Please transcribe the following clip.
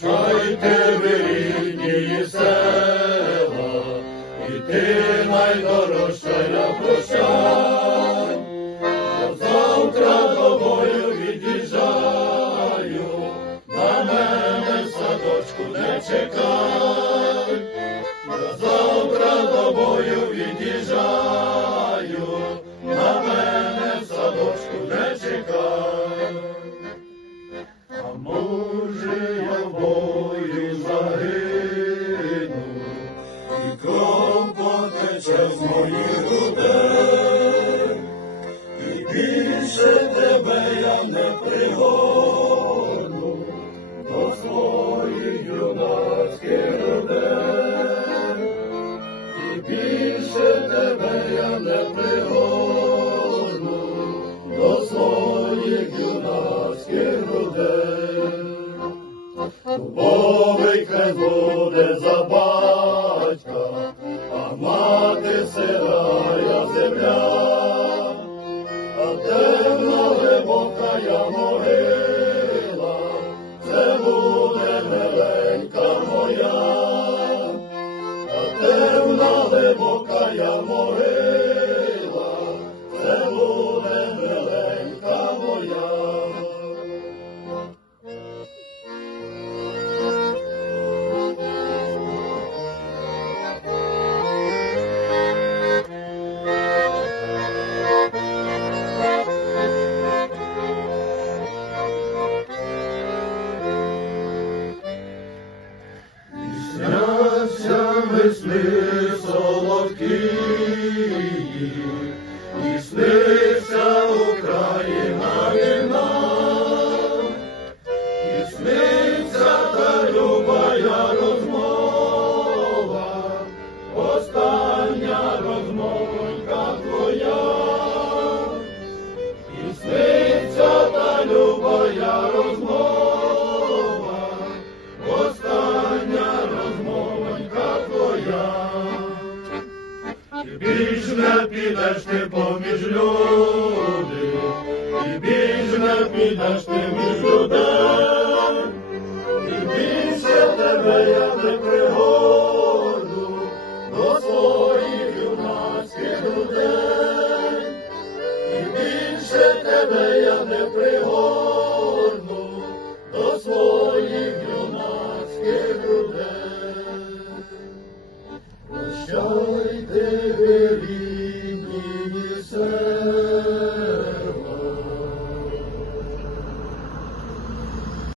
Шайте ви рідні села, і ти найдорожча я прощай, я завтра тобою від'їжджаю, на мене садочку не чекай, я завтра тобою від'їжджаю. З і більше тебе я не пригорну до своїх юнацьких грудей, і більше тебе я не пригорну до своїх юнацьких грудей. Дубовий край буде за батька, а мати сирая земля, а темна глибока я могила, це буде миленька моя, а темна глибока я могила, Весни солодкі, і сниться Україна війна, і сниться та любая розмова, не підеш ти поміж люди, і більш не підеш ти між людей, і більше тебе я не пригорну до своїх юнацьких людей, і більше тебе я не пригорну до своїх